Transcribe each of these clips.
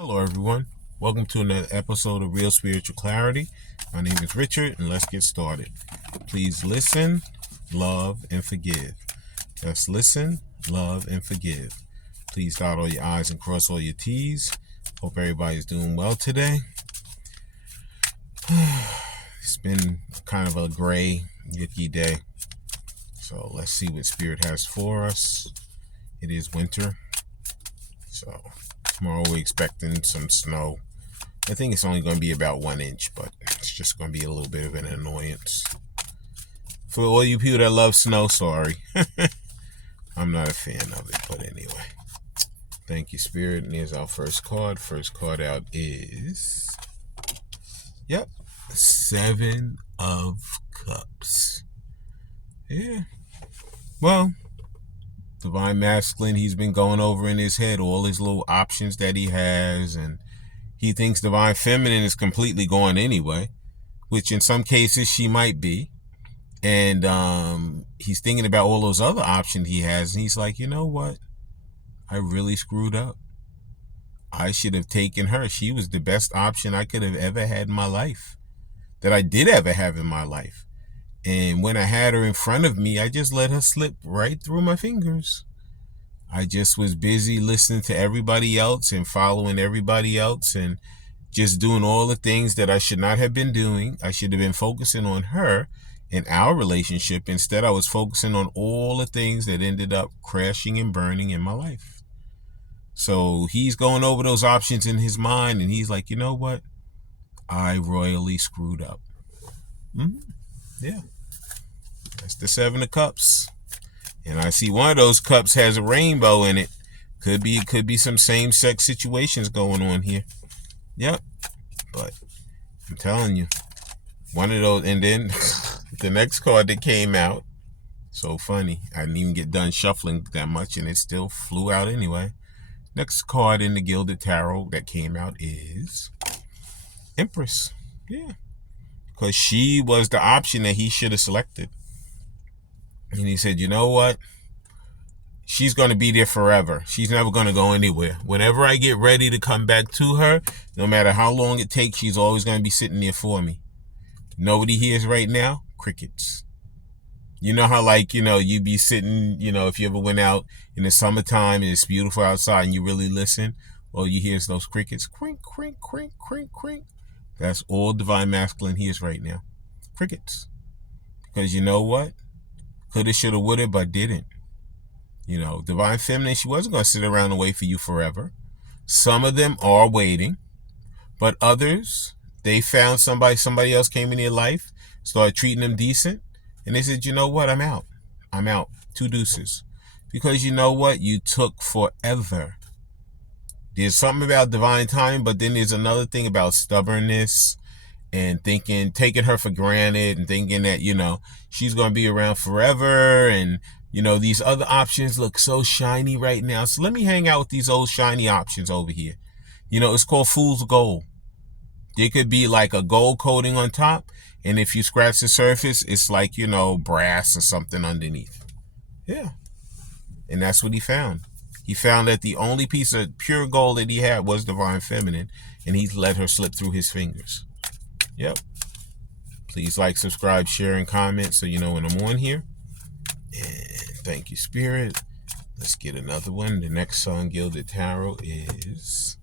Hello, everyone. Welcome to another episode of Real Spiritual Clarity. My name is Richard, and let's get started. Please listen, love, and forgive. Just listen, love, and forgive. Please dot all your I's and cross all your T's. Hope everybody's doing well today. It's been kind of a gray, yucky day. So let's see what Spirit has for us. It is winter. So tomorrow we're expecting some snow. I think it's only going to be about 1 inch, but it's just going to be a little bit of an annoyance. For all you people that love snow, sorry. I'm not a fan of it, but anyway. Thank you, Spirit. And here's our first card. First card out is... Yep. 7 of Cups. Yeah. Well, Divine Masculine, he's been going over in his head all his little options that he has, and he thinks Divine Feminine is completely gone anyway, which in some cases she might be. And he's thinking about all those other options he has, and he's like, you know what? I really screwed up. I should have taken her. She was the best option I could have ever had in my life, that I did ever have in my life. And when I had her in front of me, I just let her slip right through my fingers. I just was busy listening to everybody else and following everybody else and just doing all the things that I should not have been doing. I should have been focusing on her and our relationship. Instead, I was focusing on all the things that ended up crashing and burning in my life. So he's going over those options in his mind, and he's like, you know what? I royally screwed up. Yeah. That's the 7 of Cups. And I see one of those cups has a rainbow in it. Could be some same-sex situations going on here. Yep. But I'm telling you, one of those, and then the next card that came out, so funny. I didn't even get done shuffling that much, and it still flew out anyway. Next card in the Gilded Tarot that came out is Empress. Yeah. Because she was the option that he should have selected. And he said, you know what? She's going to be there forever. She's never going to go anywhere. Whenever I get ready to come back to her, no matter how long it takes, she's always going to be sitting there for me. Nobody hears right now? Crickets. You know how, like, you be sitting, if you ever went out in the summertime and it's beautiful outside and you really listen, all you hear is those crickets. Crink, crink, crink, crink, crink. That's all Divine Masculine hears right now. Crickets. Because you know what? Coulda, shoulda, woulda, but didn't. Divine Feminine, she wasn't going to sit around and wait for you forever. Some of them are waiting, but others, they found somebody else came in their life, started treating them decent, and they said, you know what, I'm out. 2 deuces. Because you know what? You took forever. There's something about divine timing, but then there's another thing about stubbornness and taking her for granted and thinking that, she's going to be around forever. And, these other options look so shiny right now. So let me hang out with these old shiny options over here. It's called fool's gold. There could be like a gold coating on top. And if you scratch the surface, it's like, brass or something underneath. Yeah. And that's what he found. He found that the only piece of pure gold that he had was Divine Feminine. And he let her slip through his fingers. Yep. Please like, subscribe, share, and comment so you know when I'm on here. And thank you, Spirit. Let's get another one. The next Sun Gilded Tarot is...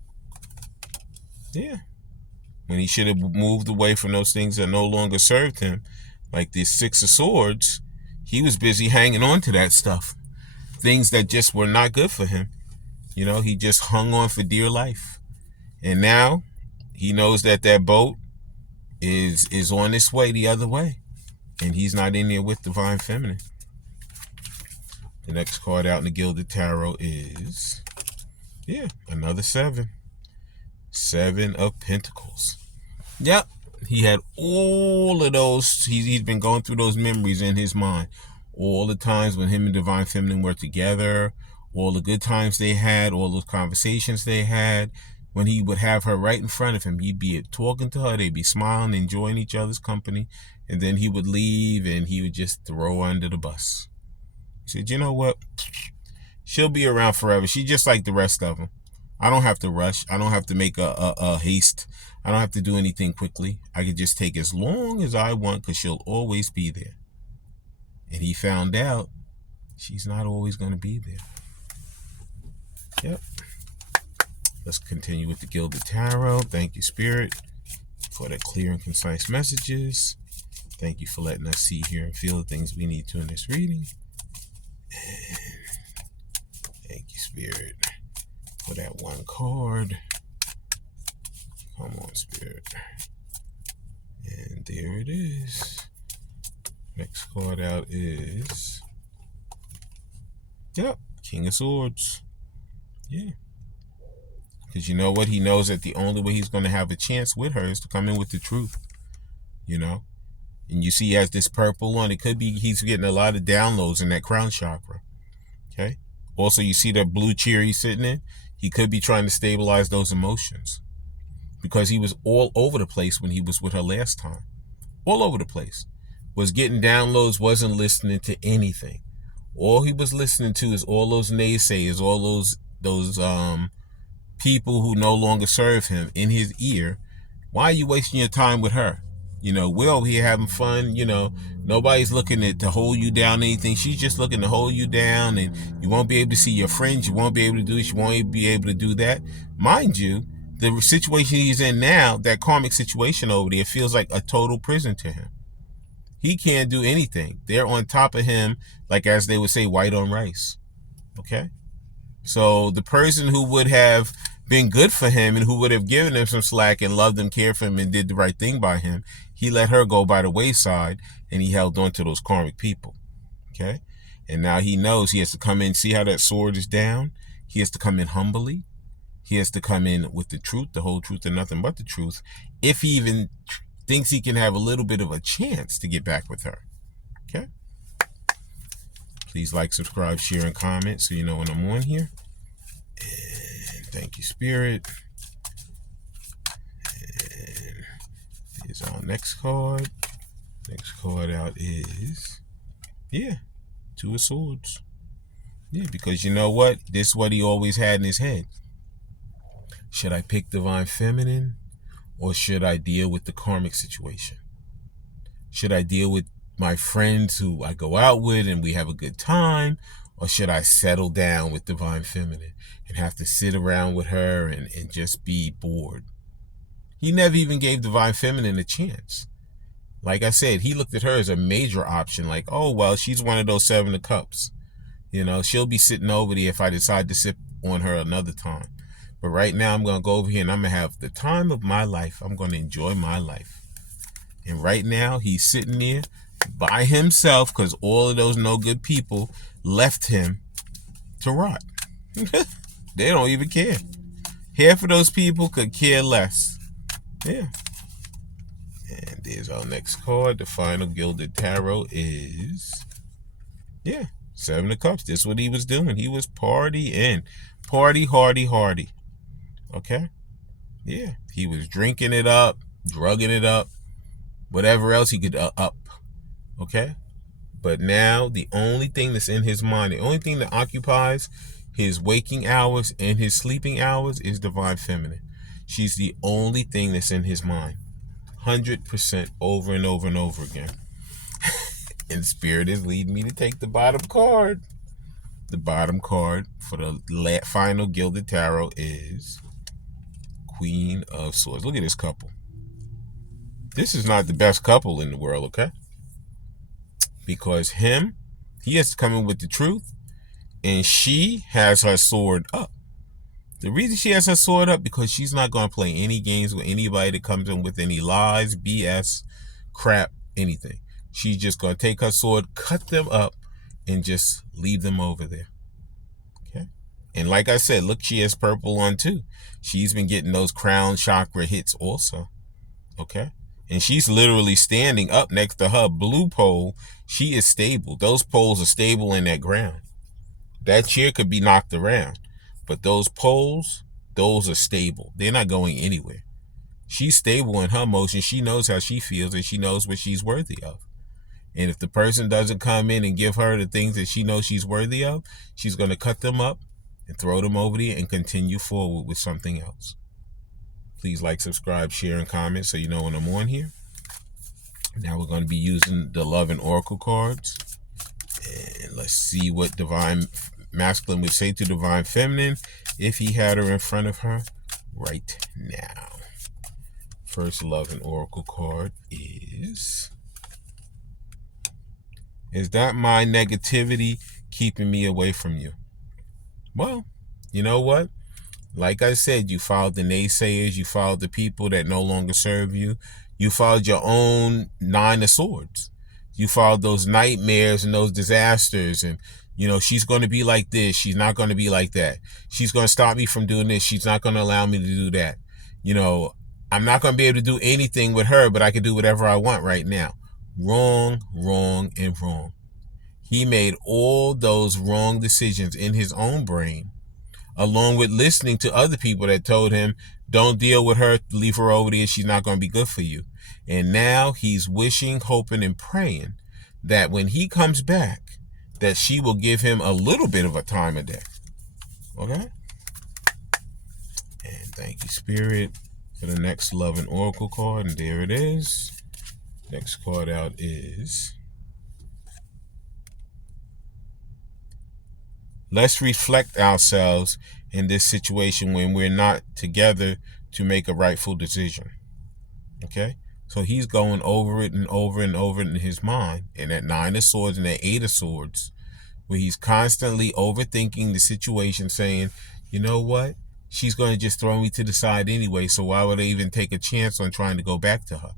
Yeah. When he should have moved away from those things that no longer served him, like the 6 of Swords, he was busy hanging on to that stuff. Things that just were not good for him. He just hung on for dear life. And now he knows that boat is on its way the other way, and he's not in there with Divine Feminine. The next card out in the Gilded Tarot is another 7 of Pentacles. Yep, he had all of those. He's been going through those memories in his mind, all the times when him and Divine Feminine were together, all the good times they had, all those conversations they had. When he would have her right in front of him, he'd be talking to her, they'd be smiling, enjoying each other's company, and then he would leave and he would just throw her under the bus. He said, you know what? She'll be around forever. She's just like the rest of them. I don't have to rush. I don't have to make a haste. I don't have to do anything quickly. I can just take as long as I want because she'll always be there. And he found out she's not always going to be there. Yep. Let's continue with the Gilded Tarot. Thank you, Spirit, for the clear and concise messages. Thank you for letting us see, hear, and feel the things we need to in this reading. And thank you, Spirit, for that one card. Come on, Spirit. And there it is. Next card out is, yep, King of Swords. Yeah. Because you know what? He knows that the only way he's going to have a chance with her is to come in with the truth. You know? And you see he has this purple on. It could be he's getting a lot of downloads in that crown chakra. Okay? Also, you see that blue chair he's sitting in? He could be trying to stabilize those emotions. Because he was all over the place when he was with her last time. All over the place. Was getting downloads, wasn't listening to anything. All he was listening to is all those naysayers, all those people who no longer serve him in his ear. Why are you wasting your time with her? You know, we're over here having fun. You know, nobody's looking to hold you down or anything. She's just looking to hold you down, and you won't be able to see your friends. You won't be able to do this. You won't be able to do that. Mind you, the situation he's in now, that karmic situation over there, feels like a total prison to him. He can't do anything. They're on top of him, like as they would say, white on rice. Okay? So the person who would have been good for him and who would have given him some slack and loved him, cared for him, and did the right thing by him, he let her go by the wayside, and he held on to those karmic people. Okay? And now he knows he has to come in. See how that sword is down? He has to come in humbly. He has to come in with the truth, the whole truth, and nothing but the truth, if he even thinks he can have a little bit of a chance to get back with her. Okay? Please like, subscribe, share, and comment so you know when I'm on here. And thank you, Spirit. And here's our next card. Next card out is, yeah, Two of Swords. Yeah, because you know what? This is what he always had in his head. Should I pick Divine Feminine, or should I deal with the karmic situation? Should I deal with my friends who I go out with and we have a good time, or should I settle down with Divine Feminine and have to sit around with her and just be bored? He never even gave Divine Feminine a chance. Like I said, he looked at her as a major option, like, oh, well, she's one of those Seven of Cups. You know, she'll be sitting over there if I decide to sit on her another time. But right now, I'm going to go over here and I'm going to have the time of my life. I'm going to enjoy my life. And right now, he's sitting there by himself because all of those no good people left him to rot. They don't even care. Half of those people could care less. Yeah. And there's our next card. The final Gilded Tarot is, yeah, Seven of Cups. This is what he was doing. He was partying. Party, hardy. Okay? Yeah. He was drinking it up, drugging it up, whatever else he could up. Okay? But now the only thing that's in his mind, the only thing that occupies his waking hours and his sleeping hours is Divine Feminine. She's the only thing that's in his mind. 100% over and over and over again. And Spirit is leading me to take the bottom card. The bottom card for the final Gilded Tarot is Queen of Swords. Look at this couple. This is not the best couple in the world, okay? Because he has to come in with the truth, and she has her sword up. The reason she has her sword up, because she's not going to play any games with anybody that comes in with any lies, BS, crap, anything. She's just going to take her sword, cut them up, and just leave them over there. Okay? And like I said, look, she has purple on too. She's been getting those crown chakra hits also. Okay? And she's literally standing up next to her blue pole. She is stable. Those poles are stable in that ground. That chair could be knocked around. But those poles, those are stable. They're not going anywhere. She's stable in her motion. She knows how she feels, and she knows what she's worthy of. And if the person doesn't come in and give her the things that she knows she's worthy of, she's going to cut them up and throw them over there and continue forward with something else. Please like, subscribe, share, and comment so you know when I'm on here. Now we're going to be using the Love and Oracle cards. And let's see what Divine Masculine would say to Divine Feminine if he had her in front of her right now. First Love and Oracle card is that my negativity keeping me away from you? Well, you know what? Like I said, you followed the naysayers, you followed the people that no longer serve you, you followed your own Nine of Swords. You followed those nightmares and those disasters, and she's going to be like this, she's not going to be like that. She's going to stop me from doing this, she's not going to allow me to do that. I'm not going to be able to do anything with her, but I can do whatever I want right now. Wrong, wrong, and wrong. He made all those wrong decisions in his own brain, along with listening to other people that told him, don't deal with her, leave her over there, she's not going to be good for you. And now he's wishing, hoping, and praying that when he comes back, that she will give him a little bit of a time of day. Okay? And thank you, Spirit, for the next Love and Oracle card. And there it is. Next card out is, let's reflect ourselves in this situation when we're not together to make a rightful decision. Okay? So he's going over it and over and over in his mind. And that Nine of Swords and that Eight of Swords, where he's constantly overthinking the situation, saying, you know what? She's going to just throw me to the side anyway, so why would I even take a chance on trying to go back to her?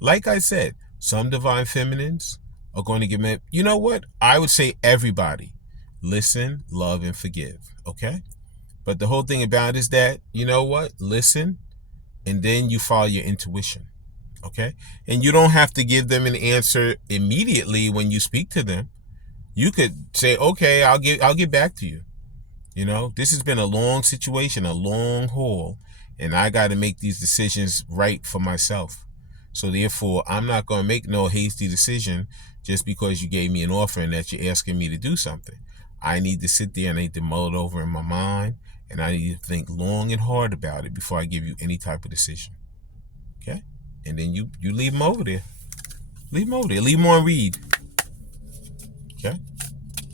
Like I said, some Divine Feminines are going to give me, you know what? I would say everybody, listen, love, and forgive, okay? But the whole thing about it is that, you know what? Listen, and then you follow your intuition, okay? And you don't have to give them an answer immediately when you speak to them. You could say, okay, I'll get back to you. This has been a long situation, a long haul, and I got to make these decisions right for myself. So therefore, I'm not going to make no hasty decision just because you gave me an offer and that you're asking me to do something. I need to sit there and I need to mull it over in my mind, and I need to think long and hard about it before I give you any type of decision. Okay? And then you leave them over there. Leave them over there. Leave them on read. Okay?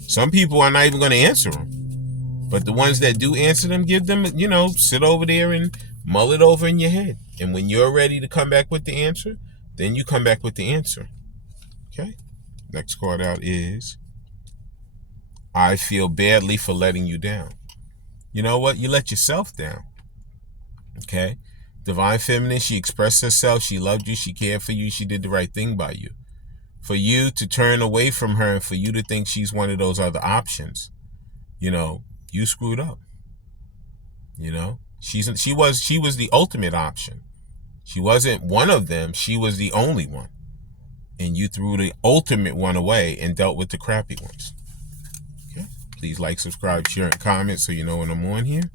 Some people are not even going to answer them. But the ones that do answer them, give them, sit over there and mull it over in your head. And when you're ready to come back with the answer, then you come back with the answer. Okay? Next card out is, I feel badly for letting you down. You know what? You let yourself down. Okay? Divine Feminine, she expressed herself. She loved you. She cared for you. She did the right thing by you. For you to turn away from her and for you to think she's one of those other options, you screwed up. She was the ultimate option. She wasn't one of them. She was the only one. And you threw the ultimate one away and dealt with the crappy ones. Okay? Please like, subscribe, share, and comment so you know when I'm on here.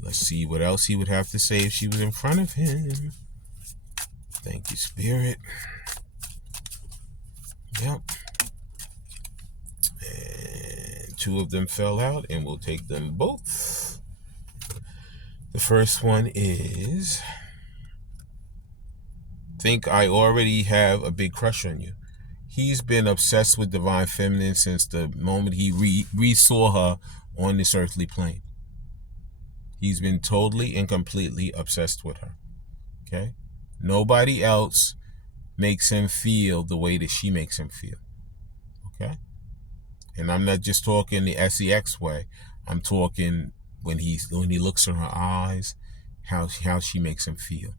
Let's see what else he would have to say if she was in front of him. Thank you, Spirit. Yep. And two of them fell out, and we'll take them both. The first one is, think I already have a big crush on you. He's been obsessed with Divine Feminine since the moment he re-saw her on this earthly plane. He's been totally and completely obsessed with her. Okay? Nobody else makes him feel the way that she makes him feel. Okay? And I'm not just talking the sex way. I'm talking when he looks in her eyes, how she makes him feel.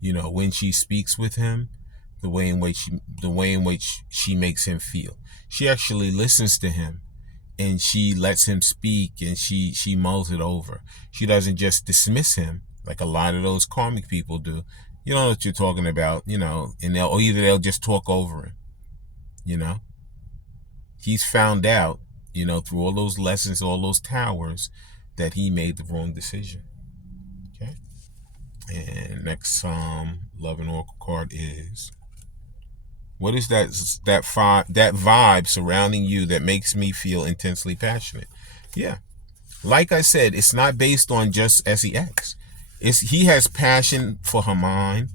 When she speaks with him, the way in which she makes him feel. She actually listens to him and she lets him speak, and she mulls it over. She doesn't just dismiss him like a lot of those karmic people do. You know what you're talking about, and they'll just talk over him. He's found out, through all those lessons, all those towers, that he made the wrong decision. Okay? And next Love and Oracle card is, what is that vibe surrounding you that makes me feel intensely passionate? Yeah. Like I said, it's not based on just sex. He has passion for her mind.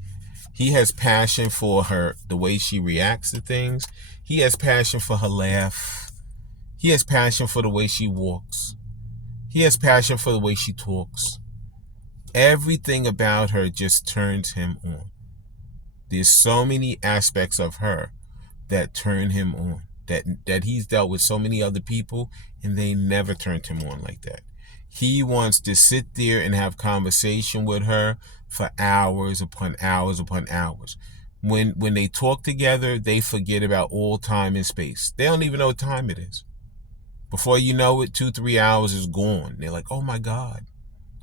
He has passion for her, the way she reacts to things. He has passion for her laugh. He has passion for the way she walks. He has passion for the way she talks. Everything about her just turns him on. There's so many aspects of her that turn him on. That he's dealt with so many other people and they never turned him on like that. He wants to sit there and have conversation with her for hours upon hours upon hours. When they talk together, they forget about all time and space. They don't even know what time it is. Before you know it, 2-3 hours is gone. They're like, oh my God,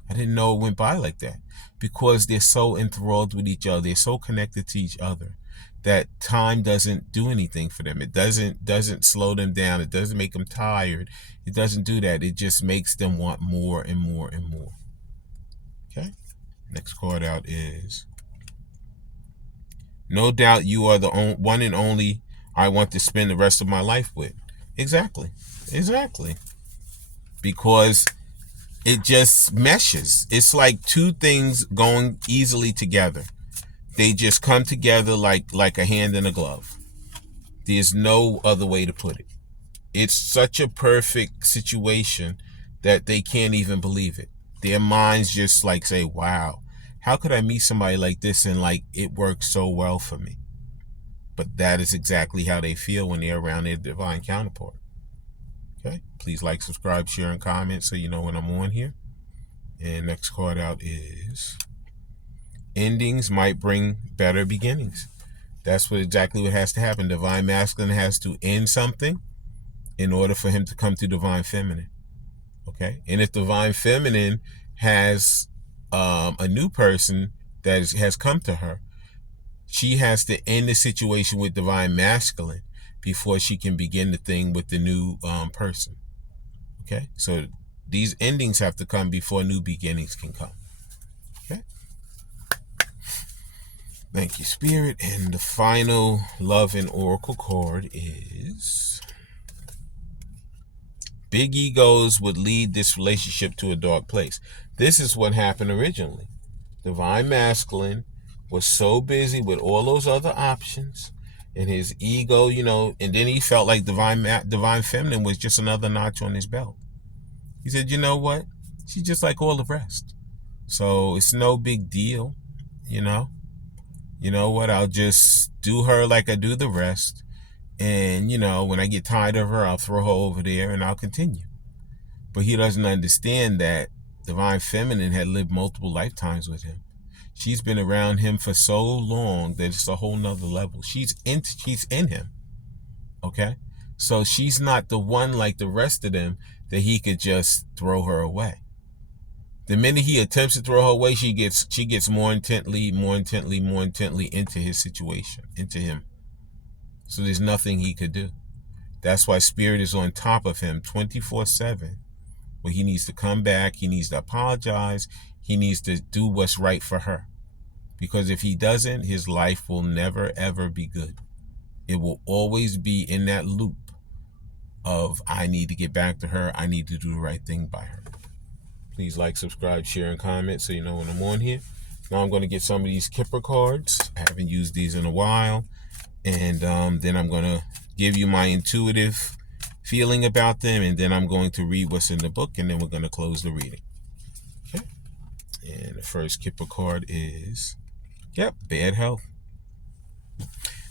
I didn't know it went by like that. Because they're so enthralled with each other, they're so connected to each other, that time doesn't do anything for them. It doesn't slow them down. It doesn't make them tired. It doesn't do that. It just makes them want more and more and more. Okay? Next card out is, no doubt you are the one and only I want to spend the rest of my life with. Exactly. Because it just meshes. It's like two things going easily together. They just come together like a hand in a glove. There's no other way to put it. It's such a perfect situation that they can't even believe it. Their minds just like say, wow, how could I meet somebody like this and like it works so well for me? But that is exactly how they feel when they're around their divine counterpart. Okay, please like, subscribe, share, and comment so you know when I'm on here. And next card out is, endings might bring better beginnings. That's exactly what has to happen. Divine masculine has to end something in order for him to come to divine feminine. Okay, and if divine feminine has a new person that has come to her, she has to end the situation with divine masculine before she can begin the thing with the new person. Okay, so these endings have to come before new beginnings can come. Okay, thank you, Spirit. And the final love and oracle card is, big egos would lead this relationship to a dark place. This is what happened originally. Divine masculine was so busy with all those other options and his ego, and then he felt like divine feminine was just another notch on his belt. He said, you know what? She's just like all the rest. So it's no big deal, you know? You know what? I'll just do her like I do the rest. And, when I get tired of her, I'll throw her over there and I'll continue. But he doesn't understand that divine feminine had lived multiple lifetimes with him. She's been around him for so long that it's a whole nother level. She's in him. Okay? So she's not the one like the rest of them that he could just throw her away. The minute he attempts to throw her away, she gets more intently into his situation, into him. So there's nothing he could do. That's why Spirit is on top of him 24/7. Where he needs to come back, he needs to apologize, he needs to do what's right for her. Because if he doesn't, his life will never ever be good. It will always be in that loop of, I need to get back to her, I need to do the right thing by her. Please like, subscribe, share, and comment so you know when I'm on here. Now I'm going to get some of these Kipper cards. I haven't used these in a while. And then I'm going to give you my intuitive feeling about them. And then I'm going to read what's in the book. And then we're going to close the reading. Okay. And the first Kipper card is, bad health.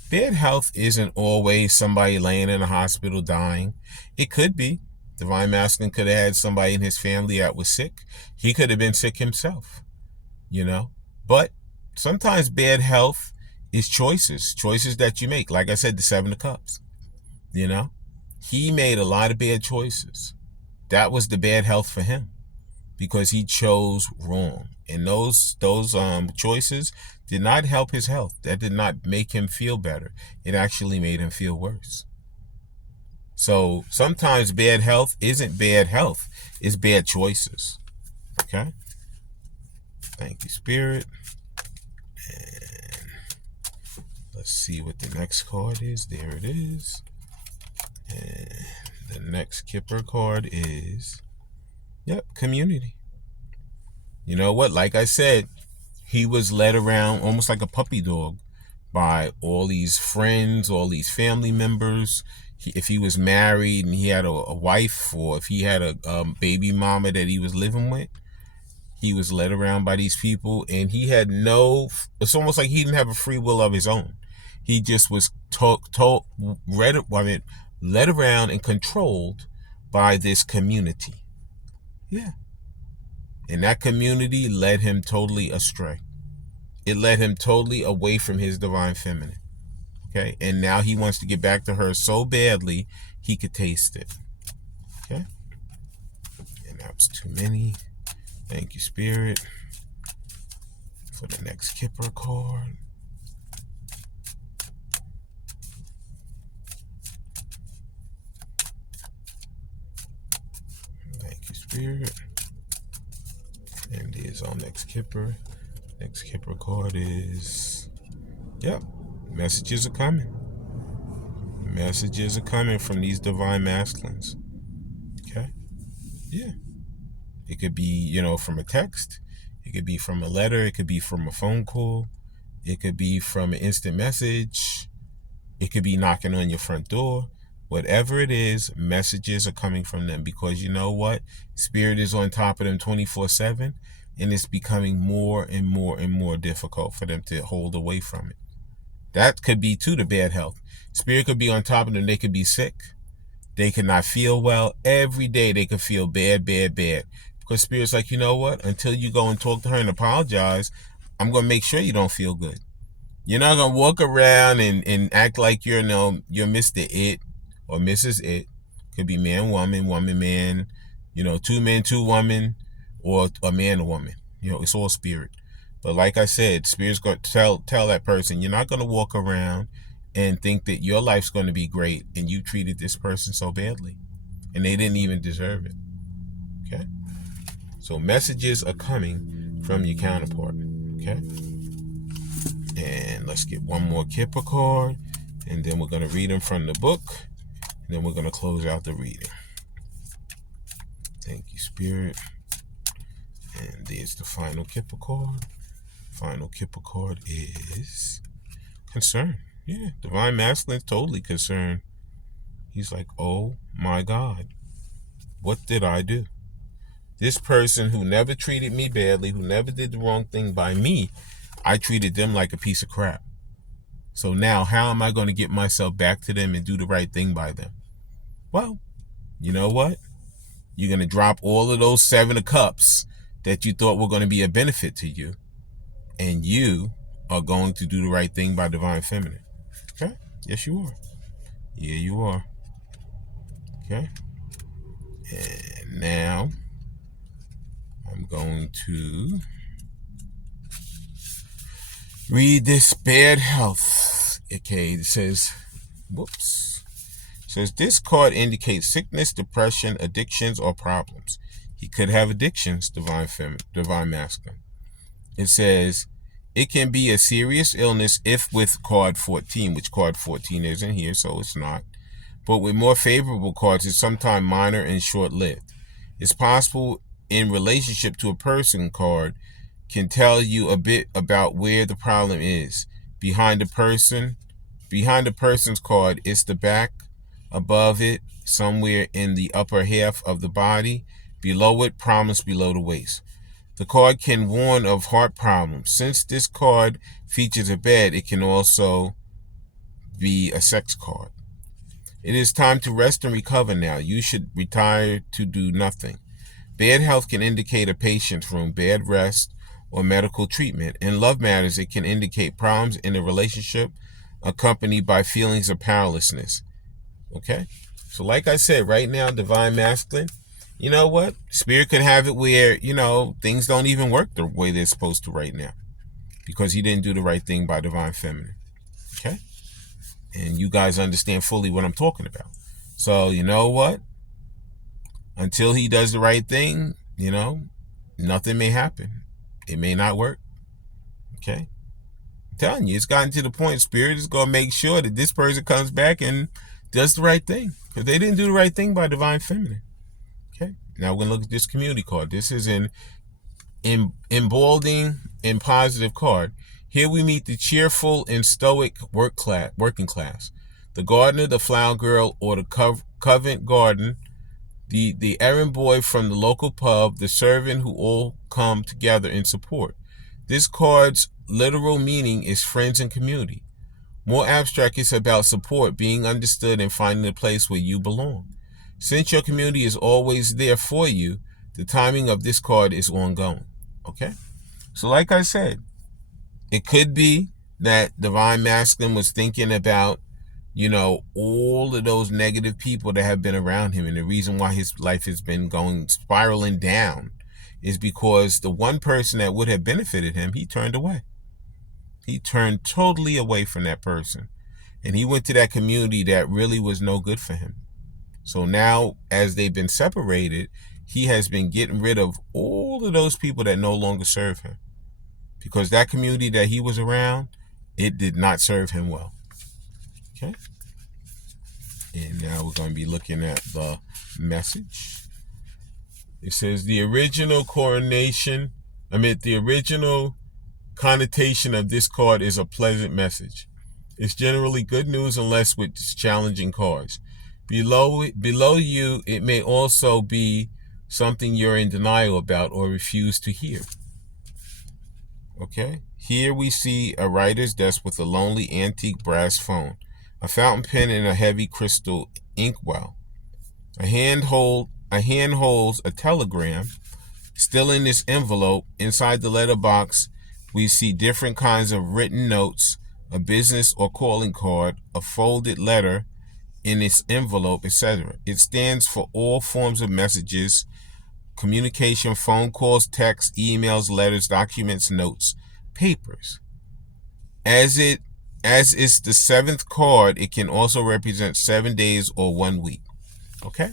Bad health isn't always somebody laying in a hospital dying. It could be. Divine Masculine could have had somebody in his family that was sick. He could have been sick himself, But sometimes bad health is choices that you make. Like I said, the 7 of Cups, He made a lot of bad choices. That was the bad health for him because he chose wrong. And those choices did not help his health. That did not make him feel better. It actually made him feel worse. So sometimes bad health isn't bad health. It's bad choices. Okay? Thank you, Spirit. And let's see what the next card is. There it is. And the next Kipper card is, Yep, community. You know what? Like I said, he was led around almost like a puppy dog by all these friends, all these family members. If he was married and he had a wife, or if he had a baby mama that he was living with, he was led around by these people, and he had no. It's almost like he didn't have a free will of his own. He just was led around and controlled by this community. Yeah, and that community led him totally astray. It led him totally away from his divine feminine. Okay, and now he wants to get back to her so badly he could taste it. Okay, and that was too many. Thank you, Spirit, for the next Kipper card. Thank you, Spirit. And there's our next Kipper. Next Kipper card is, yep, messages are coming. Messages are coming from these divine masculines. Okay? Yeah. It could be, from a text. It could be from a letter. It could be from a phone call. It could be from an instant message. It could be knocking on your front door. Whatever it is, messages are coming from them, because you know what? Spirit is on top of them 24/7, and it's becoming more and more and more difficult for them to hold away from it. That could be too the bad health. Spirit could be on top of them. They could be sick. They could not feel well. Every day they could feel bad, bad, bad. Because Spirit's like, you know what? Until you go and talk to her and apologize, I'm going to make sure you don't feel good. You're not going to walk around and act like you're Mr. It or Mrs. It. Could be man, woman, woman, man, two men, two women, or a man, a woman. It's all spirit. But like I said, Spirit's going to tell that person, you're not going to walk around and think that your life's going to be great and you treated this person so badly and they didn't even deserve it. Okay? So messages are coming from your counterpart. Okay? And let's get one more Kipper card, and then we're going to read them from the book, and then we're going to close out the reading. Thank you, Spirit. And there's the final Kipper card. Final Kipper card is concern. Yeah, divine masculine, totally concerned. He's like, oh my God, what did I do? This person who never treated me badly, who never did the wrong thing by me, I treated them like a piece of crap. So now how am I going to get myself back to them and do the right thing by them? Well, you know what? You're going to drop all of those 7 of cups that you thought were going to be a benefit to you, and you are going to do the right thing by divine feminine. Okay? Yes, you are. Yeah, you are. Okay? And now I'm going to read this bad health. Okay, it says, this card indicates sickness, depression, addictions, or problems. He could have addictions, divine masculine. It says, it can be a serious illness if with card 14, which card 14 isn't here, so it's not. But with more favorable cards, it's sometimes minor and short-lived. It's possible in relationship to a person card can tell you a bit about where the problem is. Behind the person's card, it's the back. Above it, somewhere in the upper half of the body. Below it, problems below the waist. The card can warn of heart problems. Since this card features a bed, it can also be a sex card. It is time to rest and recover now. You should retire to do nothing. Bad health can indicate a patient's room, bad rest, or medical treatment. In love matters, it can indicate problems in a relationship accompanied by feelings of powerlessness. Okay? So like I said, right now, divine masculine, you know what? Spirit could have it where, things don't even work the way they're supposed to right now, because he didn't do the right thing by divine feminine. Okay? And you guys understand fully what I'm talking about. So, you know what? Until he does the right thing, nothing may happen. It may not work. Okay? I'm telling you, it's gotten to the point Spirit is going to make sure that this person comes back and does the right thing, because they didn't do the right thing by divine feminine. Okay? Now we're going to look at this community card. This is an emboldening and positive card. Here we meet the cheerful and stoic working class, the gardener, the flower girl, or the Covent Garden, the errand boy from the local pub, the servant, who all come together in support. This card's literal meaning is friends and community. More abstract, it's about support, being understood, and finding a place where you belong. Since your community is always there for you, the timing of this card is ongoing. Okay? So like I said, it could be that Divine Masculine was thinking about, all of those negative people that have been around him. And the reason why his life has been spiraling down is because the one person that would have benefited him, he turned away. He turned totally away from that person. And he went to that community that really was no good for him. So now, as they've been separated, he has been getting rid of all of those people that no longer serve him. Because that community that he was around, it did not serve him well. Okay? And now we're going to be looking at the message. It says the original connotation of this card is a pleasant message. It's generally good news unless with challenging cards. Below you, it may also be something you're in denial about or refuse to hear. Okay? Here we see a writer's desk with a lonely antique brass phone, a fountain pen, and a heavy crystal inkwell. A hand holds a telegram. Still in this envelope, inside the letterbox, we see different kinds of written notes, a business or calling card, a folded letter in its envelope, etc. It stands for all forms of messages, communication, phone calls, texts, emails, letters, documents, notes, papers. As it's the seventh card, it can also represent 7 days or 1 week. Okay?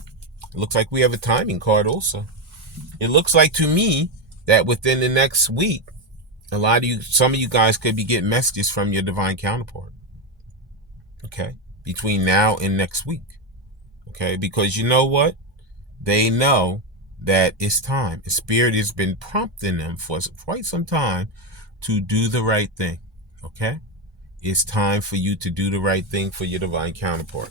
It looks like we have a timing card also. It looks like to me that within the next week, some of you guys could be getting messages from your divine counterpart. Okay? Between now and next week. Okay? Because you know what? They know that it's time. The Spirit has been prompting them for quite some time to do the right thing. Okay? It's time for you to do the right thing for your divine counterpart.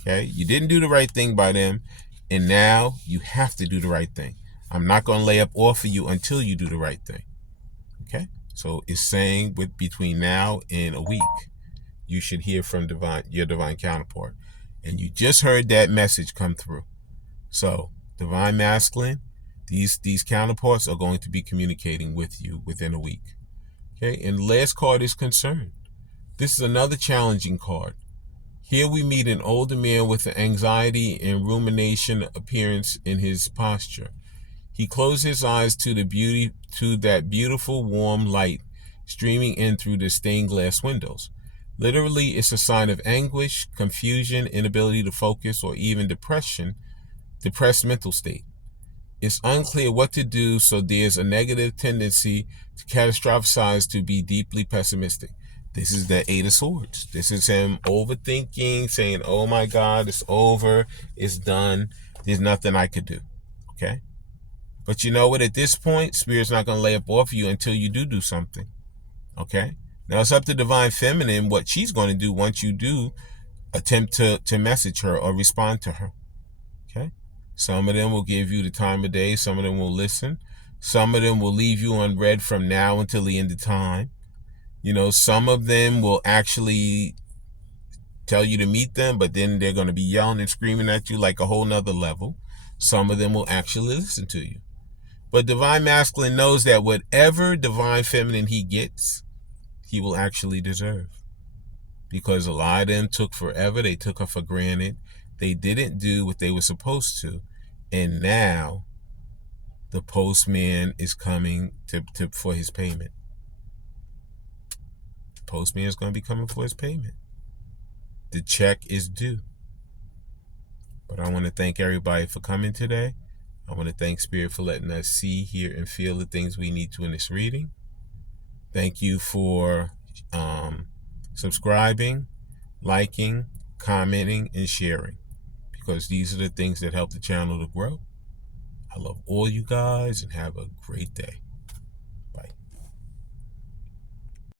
Okay? You didn't do the right thing by them, and now you have to do the right thing. I'm not going to lay up off of you until you do the right thing. Okay? So it's saying between now and a week, you should hear from your divine counterpart. And you just heard that message come through. So, Divine Masculine, these counterparts are going to be communicating with you within a week. Okay? And the last card is concern. This is another challenging card. Here we meet an older man with an anxiety and rumination appearance in his posture. He closed his eyes to that beautiful warm light streaming in through the stained glass windows. Literally, it's a sign of anguish, confusion, inability to focus, or even depressed mental state. It's unclear what to do, so there's a negative tendency to catastrophize, to be deeply pessimistic. This is the Eight of Swords. This is him overthinking, saying, oh my God, it's over, it's done, there's nothing I could do. Okay? But you know what? At this point, Spirit's not going to lay up off you until you do something. Okay? Now, it's up to Divine Feminine what she's going to do once you do attempt to message her or respond to her. Okay? Some of them will give you the time of day. Some of them will listen. Some of them will leave you unread from now until the end of time. Some of them will actually tell you to meet them, but then they're going to be yelling and screaming at you like a whole nother level. Some of them will actually listen to you. But Divine Masculine knows that whatever Divine Feminine he gets, he will actually deserve. Because a lot of them took forever. They took her for granted. They didn't do what they were supposed to. And now the postman is coming for his payment. The postman is going to be coming for his payment. The check is due. But I want to thank everybody for coming today. I want to thank Spirit for letting us see, hear, and feel the things we need to in this reading. Thank you for subscribing, liking, commenting, and sharing, because these are the things that help the channel to grow. I love all you guys and have a great day.